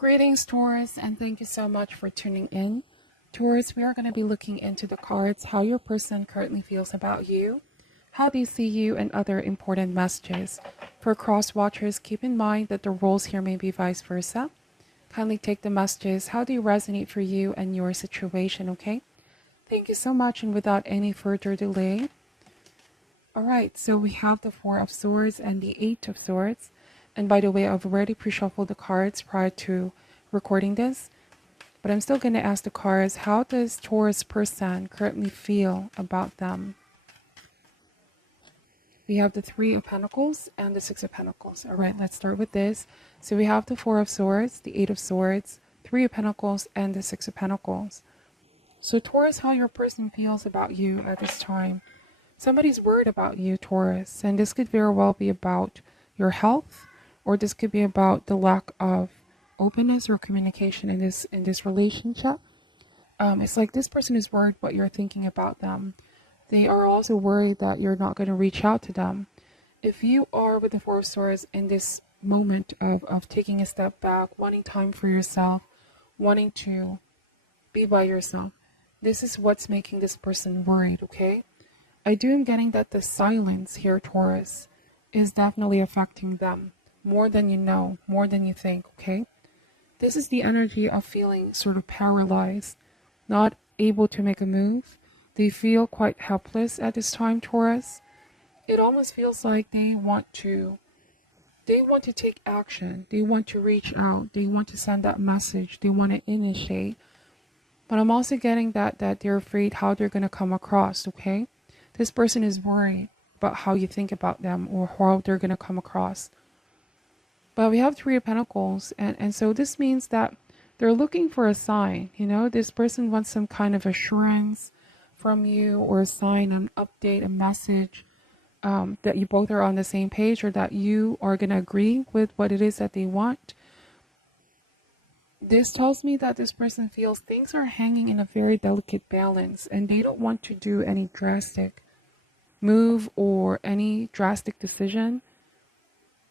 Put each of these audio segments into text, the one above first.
Greetings, Taurus, and thank you so much for tuning in. Taurus, we are going to be looking into the cards, how your person currently feels about you, how they see you, and other important messages. For cross watchers, keep in mind that the roles here may be vice versa. Kindly take the messages, how they resonate for you and your situation, okay? Thank you so much, and without any further delay. Alright, so we have the Four of Swords and the Eight of Swords. And by the way, I've already pre-shuffled the cards prior to recording this. But I'm still going to ask the cards, how does Taurus person currently feel about them? We have the Three of Pentacles and the Six of Pentacles. Alright, let's start with this. So we have the Four of Swords, the Eight of Swords, Three of Pentacles, and the Six of Pentacles. So Taurus, how your person feels about you at this time. Somebody's worried about you, Taurus. And this could very well be about your health. Or this could be about the lack of openness or communication in this relationship. It's like this person is worried what you're thinking about them. They are also worried that you're not going to reach out to them. If you are with the Four of Swords in this moment of taking a step back, wanting time for yourself, wanting to be by yourself, this is what's making this person worried, okay? I am getting that the silence here, Taurus, is definitely affecting them. More than you know, more than you think, okay? This is the energy of feeling sort of paralyzed, not able to make a move. They feel quite helpless at this time, Taurus. It almost feels like they want to take action. They want to reach out. They want to send that message. They want to initiate. But I'm also getting that they're afraid how they're going to come across, okay? This person is worried about how you think about them or how they're going to come across. But we have Three of Pentacles, and so this means that they're looking for a sign. You know, this person wants some kind of assurance from you, or a sign, an update, a message, that you both are on the same page, or that you are going to agree with what it is that they want. This tells me that this person feels things are hanging in a very delicate balance, and they don't want to do any drastic move or any drastic decision.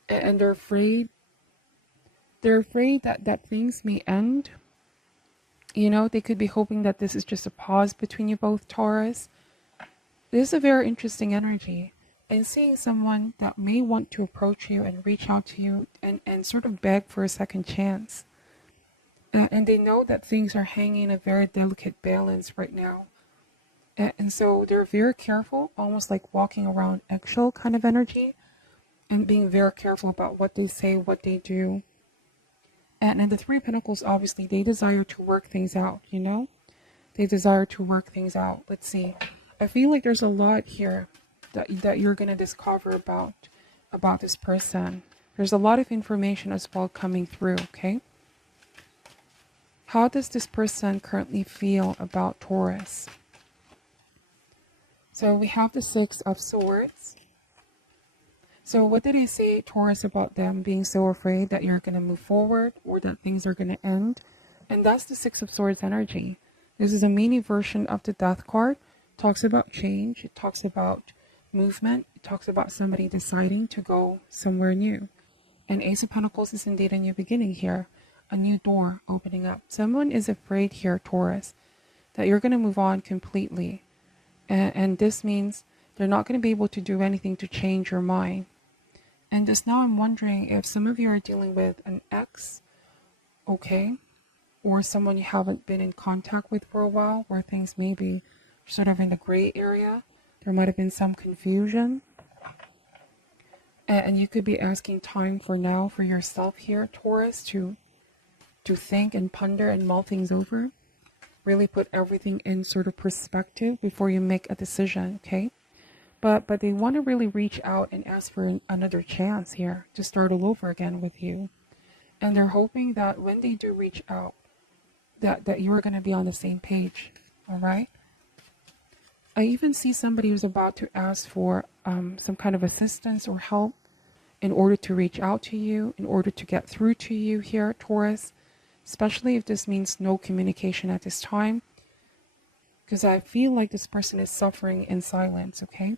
And they're afraid that things may end. You know, they could be hoping that this is just a pause between you both, Taurus. This is a very interesting energy. And seeing someone that may want to approach you and reach out to you and sort of beg for a second chance. And they know that things are hanging in a very delicate balance right now. And so they're very careful, almost like walking around eggshell kind of energy. And being very careful about what they say, what they do. And the Three of Pentacles, obviously, they desire to work things out, you know? They desire to work things out. Let's see. I feel like there's a lot here that you're going to discover about this person. There's a lot of information as well coming through, okay? How does this person currently feel about Taurus? So we have the Six of Swords. So what did he say, Taurus, about them being so afraid that you're going to move forward or that things are going to end? And that's the Six of Swords energy. This is a mini version of the Death card. It talks about change. It talks about movement. It talks about somebody deciding to go somewhere new. And Ace of Pentacles is indeed a new beginning here. A new door opening up. Someone is afraid here, Taurus, that you're going to move on completely. And this means they're not going to be able to do anything to change your mind. And just now I'm wondering if some of you are dealing with an ex, okay, or someone you haven't been in contact with for a while, where things may be sort of in the gray area. There might have been some confusion. And you could be asking time for now for yourself here, Taurus, to think and ponder and mull things over. Really put everything in sort of perspective before you make a decision, okay? But they want to really reach out and ask for another chance here to start all over again with you. And they're hoping that when they do reach out, that you are going to be on the same page, all right? I even see somebody who's about to ask for some kind of assistance or help in order to reach out to you, in order to get through to you here, Taurus, especially if this means no communication at this time. Because I feel like this person is suffering in silence, okay?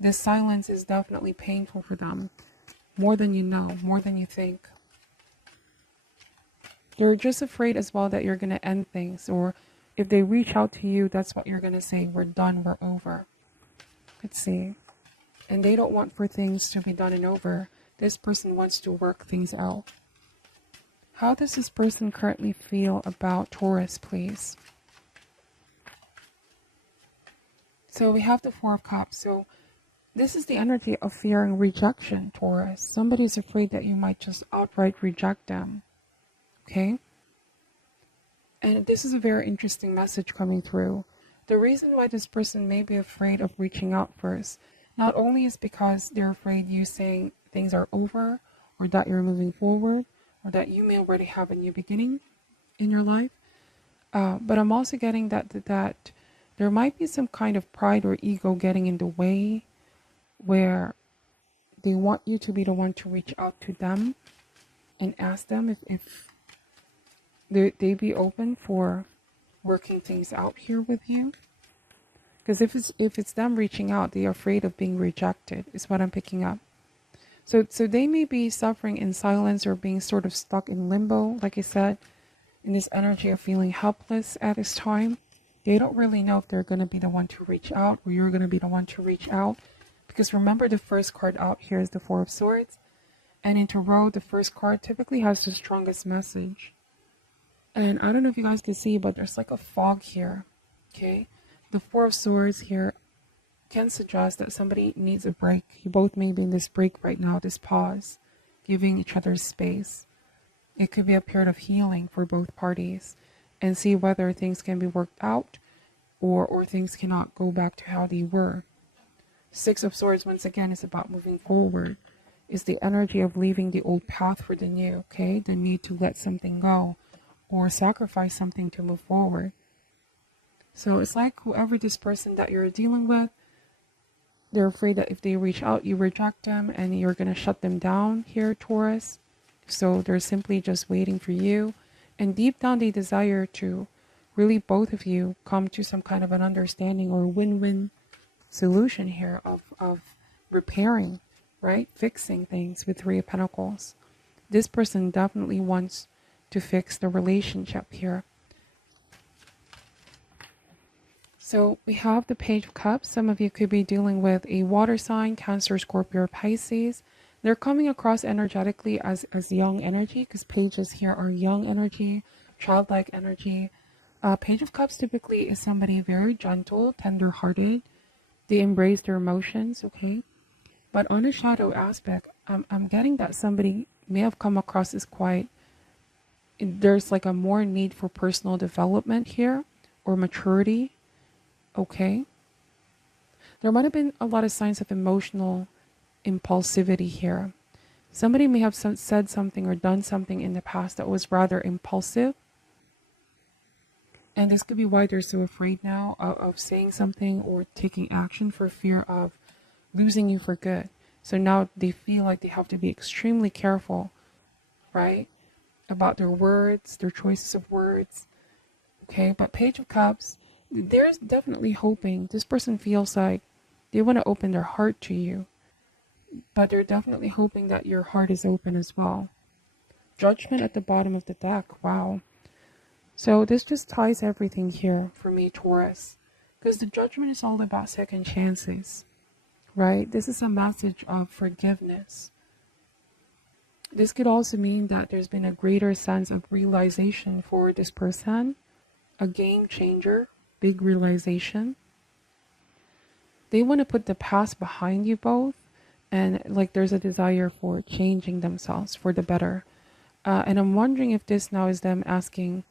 This silence is definitely painful for them. More than you know, more than you think. They're just afraid as well that you're going to end things, or if they reach out to you, that's what you're going to say. We're done. We're over. Let's see. And they don't want for things to be done and over. This person wants to work things out. How does this person currently feel about Taurus, please? So we have the Four of Cups. So this is the energy of fearing rejection, Taurus. Somebody's afraid that you might just outright reject them. Okay? And this is a very interesting message coming through. The reason why this person may be afraid of reaching out first, not only is because they're afraid you saying things are over, or that you're moving forward, or that you may already have a new beginning in your life, but I'm also getting that there might be some kind of pride or ego getting in the way, where they want you to be the one to reach out to them and ask them if they be open for working things out here with you. Because if it's them reaching out, they're afraid of being rejected, is what I'm picking up. So they may be suffering in silence or being sort of stuck in limbo, like I said, in this energy of feeling helpless at this time. They don't really know if they're going to be the one to reach out, or you're going to be the one to reach out. Because remember, the first card out here is the Four of Swords. And in Tarot, the first card typically has the strongest message. And I don't know if you guys can see, but there's like a fog here. Okay? The Four of Swords here can suggest that somebody needs a break. You both may be in this break right now, this pause, giving each other space. It could be a period of healing for both parties, and see whether things can be worked out, or things cannot go back to how they were. Six of Swords, once again, is about moving forward. Is the energy of leaving the old path for the new, okay? The need to let something go, or sacrifice something to move forward. So it's like whoever this person that you're dealing with, they're afraid that if they reach out, you reject them, and you're going to shut them down here, Taurus. So they're simply just waiting for you. And deep down, they desire to really, both of you, come to some kind of an understanding or win-win solution here of repairing, right? Fixing things with Three of Pentacles. This person definitely wants to fix the relationship here. So we have the Page of Cups. Some of you could be dealing with a water sign, Cancer, Scorpio, or Pisces. They're coming across energetically as young energy, because pages here are young energy, childlike energy. Page of Cups typically is somebody very gentle, tender-hearted. They embrace their emotions, okay? But on a shadow aspect, I'm getting that somebody may have come across as quite, there's like a more need for personal development here, or maturity, okay? There might have been a lot of signs of emotional impulsivity here. Somebody may have said something or done something in the past that was rather impulsive. And this could be why they're so afraid now of saying something or taking action, for fear of losing you for good. So now they feel like they have to be extremely careful, right? About their words, their choices of words. Okay, but Page of Cups, there's definitely hoping. This person feels like they want to open their heart to you, but they're definitely hoping that your heart is open as well. Judgment at the bottom of the deck. Wow. So this just ties everything here for me, Taurus. Because the Judgment is all about second chances, right? This is a message of forgiveness. This could also mean that there's been a greater sense of realization for this person. A game changer, big realization. They want to put the past behind you both. And like there's a desire for changing themselves for the better. And I'm wondering if this now is them asking,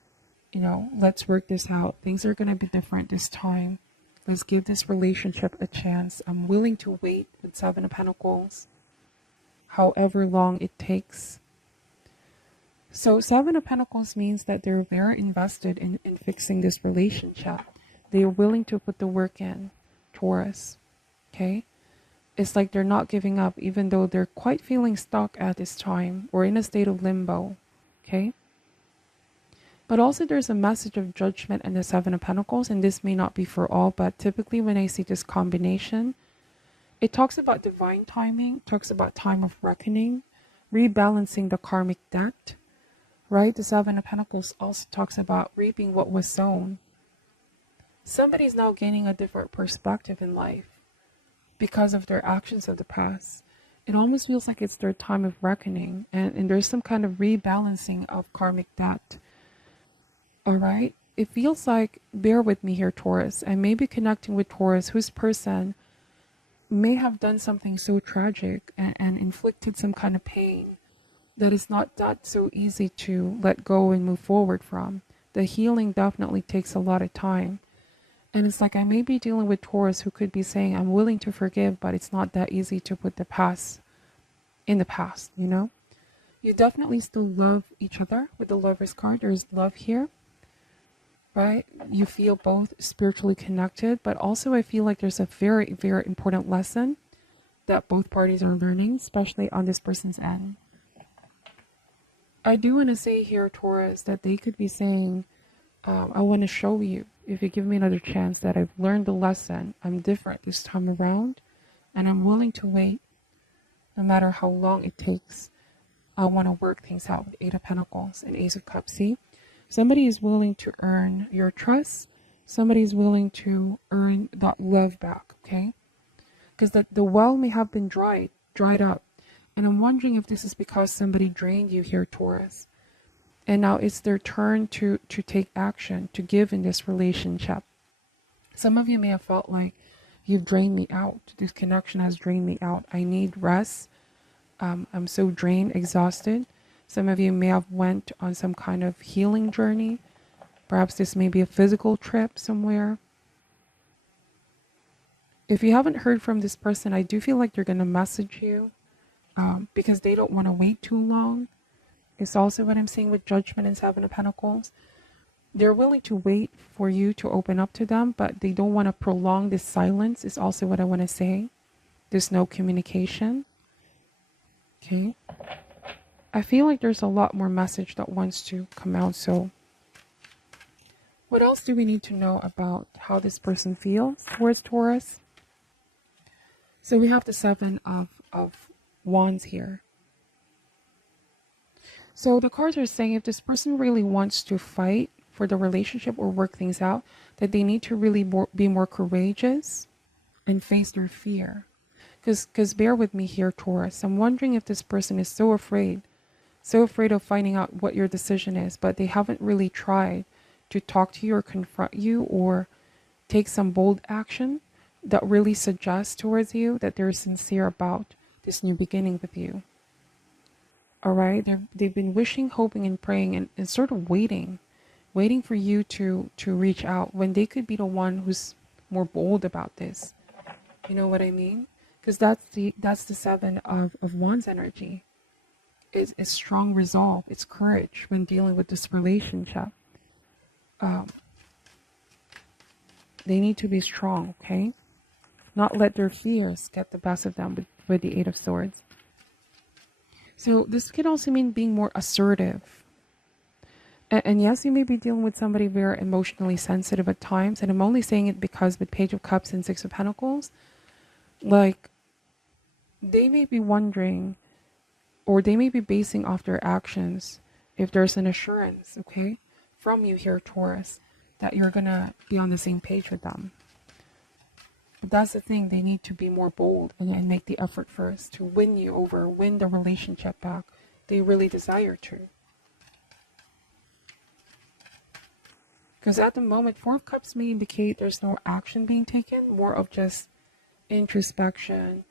let's work this out. Things are going to be different this time. Let's give this relationship a chance. I'm willing to wait with Seven of Pentacles, however long it takes. So Seven of Pentacles means that they're very invested in fixing this relationship. They are willing to put the work in, Taurus. Okay? It's like they're not giving up, even though they're quite feeling stuck at this time or in a state of limbo. Okay? But also there's a message of Judgment and the Seven of Pentacles, and this may not be for all, but typically when I see this combination, it talks about divine timing, talks about time of reckoning, rebalancing the karmic debt, right? The Seven of Pentacles also talks about reaping what was sown. Somebody's now gaining a different perspective in life because of their actions of the past. It almost feels like it's their time of reckoning, and there's some kind of rebalancing of karmic debt. All right? It feels like, bear with me here, Taurus, I may be connecting with Taurus whose person may have done something so tragic and inflicted some kind of pain that is not that so easy to let go and move forward from. The healing definitely takes a lot of time. And it's like I may be dealing with Taurus who could be saying, I'm willing to forgive, but it's not that easy to put the past in the past, you know? You definitely still love each other with the Lover's card. There's love here, right? You feel both spiritually connected, but also I feel like there's a very, very important lesson that both parties are learning, especially on this person's end. I do want to say here, Taurus, that they could be saying, I want to show you, if you give me another chance, that I've learned the lesson. I'm different this time around, and I'm willing to wait no matter how long it takes. I want to work things out with Eight of Pentacles and Ace of Cups. See, somebody is willing to earn your trust. Somebody is willing to earn that love back, okay? Because the well may have been dried up. And I'm wondering if this is because somebody drained you here, Taurus. And now it's their turn to take action, to give in this relationship. Some of you may have felt like, you've drained me out. This connection has drained me out. I need rest. I'm so drained, exhausted. Some of you may have went on some kind of healing journey. Perhaps this may be a physical trip somewhere. If you haven't heard from this person, I do feel like they're going to message you because they don't want to wait too long. It's also what I'm seeing with Judgment and Seven of Pentacles. They're willing to wait for you to open up to them, but they don't want to prolong this silence, is also what I want to say. There's no communication. Okay. I feel like there's a lot more message that wants to come out. So what else do we need to know about how this person feels towards Taurus? So we have the Seven of Wands here. So the cards are saying if this person really wants to fight for the relationship or work things out, that they need to really be more courageous and face their fear. Because bear with me here, Taurus. I'm wondering if this person is so afraid of finding out what your decision is, but they haven't really tried to talk to you or confront you or take some bold action that really suggests towards you that they're sincere about this new beginning with you. All right, they've been wishing, hoping, and praying, and sort of waiting for you to reach out when they could be the one who's more bold about this. You know what I mean? Because that's the Seven of Wands energy. It's strong resolve. It's courage when dealing with this relationship. They need to be strong, okay? Not let their fears get the best of them with the Eight of Swords. So this could also mean being more assertive. And yes, you may be dealing with somebody very emotionally sensitive at times. And I'm only saying it because with Page of Cups and Six of Pentacles, like, they may be wondering, or they may be basing off their actions, if there's an assurance, okay, from you here, Taurus, that you're going to be on the same page with them. But that's the thing, they need to be more bold and make the effort first to win you over, win the relationship back. They really desire to. Because at the moment, Four of Cups may indicate there's no action being taken, more of just introspection.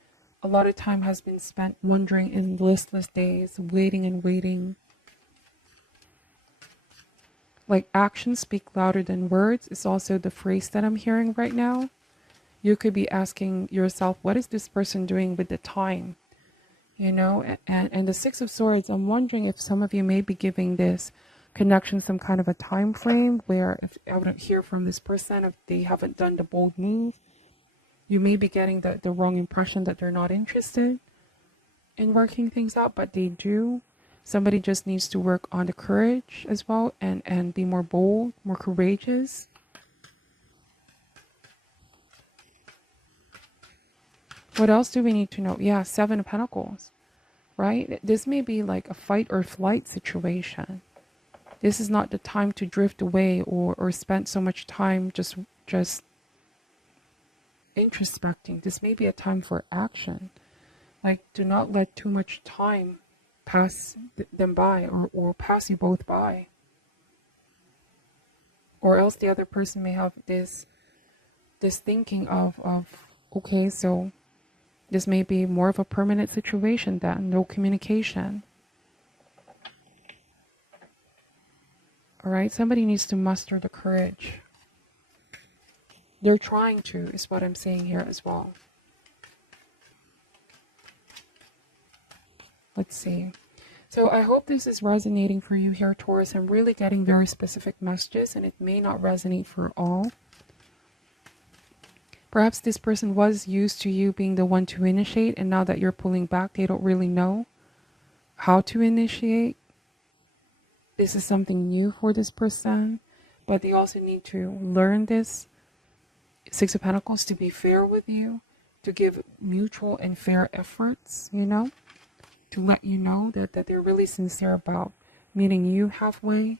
A lot of time has been spent wondering in listless days, waiting and waiting. Like, actions speak louder than words is also the phrase that I'm hearing right now. You could be asking yourself, what is this person doing with the time? You know, and the Six of Swords, I'm wondering if some of you may be giving this connection some kind of a time frame where if I wouldn't hear from this person, if they haven't done the bold move, you may be getting the wrong impression that they're not interested in working things out, but they do. Somebody just needs to work on the courage as well and be more bold, more courageous. What else do we need to know? Yeah, Seven of Pentacles, right? This may be like a fight or flight situation. This is not the time to drift away or spend so much time just introspecting. This may be a time for action. Like, do not let too much time pass them by, or pass you both by. Or else the other person may have this thinking of okay, so this may be more of a permanent situation then, no communication. All right, somebody needs to muster the courage. They're trying to, is what I'm saying here as well. Let's see. So I hope this is resonating for you here, Taurus. I'm really getting very specific messages, and it may not resonate for all. Perhaps this person was used to you being the one to initiate, and now that you're pulling back, they don't really know how to initiate. This is something new for this person, but they also need to learn this. Six of Pentacles, to be fair with you, to give mutual and fair efforts, you know, to let you know that they're really sincere about meeting you halfway.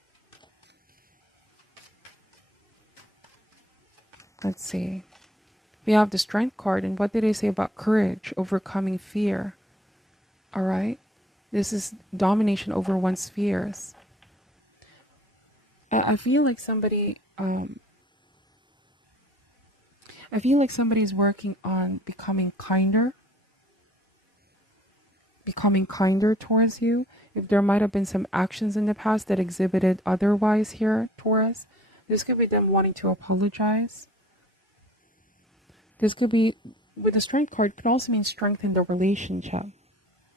Let's see. We have the Strength card, and what did they say about courage, overcoming fear? All right. This is domination over one's fears. I feel like somebody, is working on becoming kinder towards you. If there might have been some actions in the past that exhibited otherwise here, Taurus, this could be them wanting to apologize. This could be, with the Strength card, could also mean strengthen the relationship,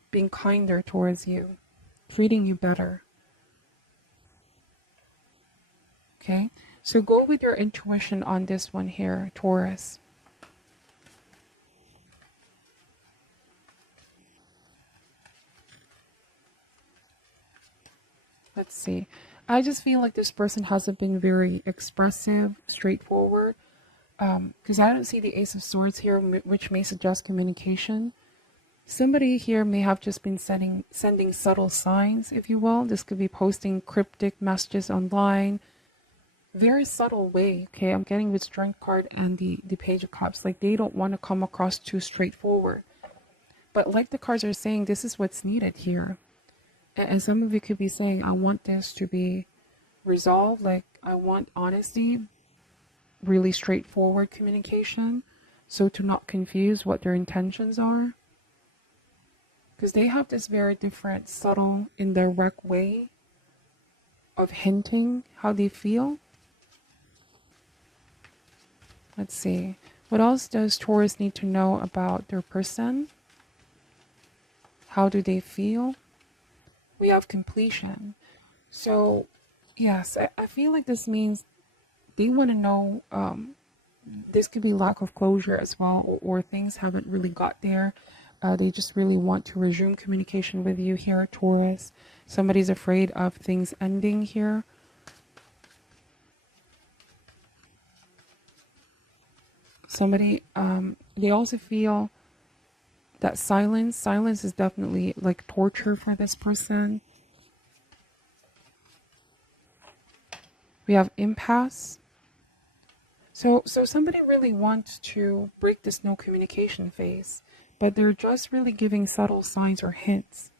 being kinder towards you, treating you better. Okay, so go with your intuition on this one here, Taurus. Let's see. I just feel like this person hasn't been very expressive, straightforward. Because I don't see the Ace of Swords here, which may suggest communication. Somebody here may have just been sending subtle signs, if you will. This could be posting cryptic messages online. Very subtle way, okay? I'm getting with Strength card and the Page of Cups. Like, they don't want to come across too straightforward. But like the cards are saying, this is what's needed here. And some of you could be saying, I want this to be resolved. Like, I want honesty, really straightforward communication. So to not confuse what their intentions are. Because they have this very different, subtle, indirect way of hinting how they feel. Let's see. What else does Taurus need to know about their person? How do they feel? We have completion. So, yes, I feel like this means they want to know, this could be lack of closure as well, or things haven't really got there. They just really want to resume communication with you here, Taurus. Somebody's afraid of things ending here. Somebody, they also feel that silence is definitely like torture for this person. We have impasse. So somebody really wants to break this no communication phase, but they're just really giving subtle signs or hints.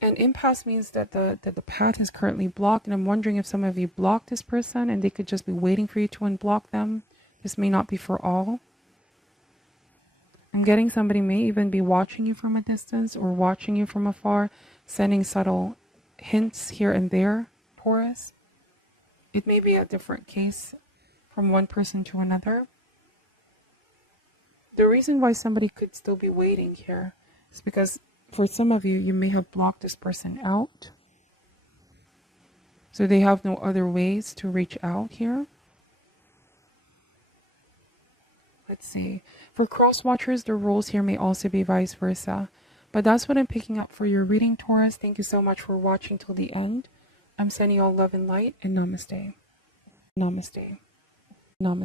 And impasse means that the path is currently blocked, and I'm wondering if some of you blocked this person and they could just be waiting for you to unblock them. This may not be for all. I'm getting somebody may even be watching you from a distance or watching you from afar, sending subtle hints here and there, Taurus. It may be a different case from one person to another. The reason why somebody could still be waiting here is because for some of you, you may have blocked this person out. So they have no other ways to reach out here. Let's see. For cross watchers, the rules here may also be vice versa. But that's what I'm picking up for your reading, Taurus. Thank you so much for watching till the end. I'm sending you all love and light, and namaste. Namaste. Namaste.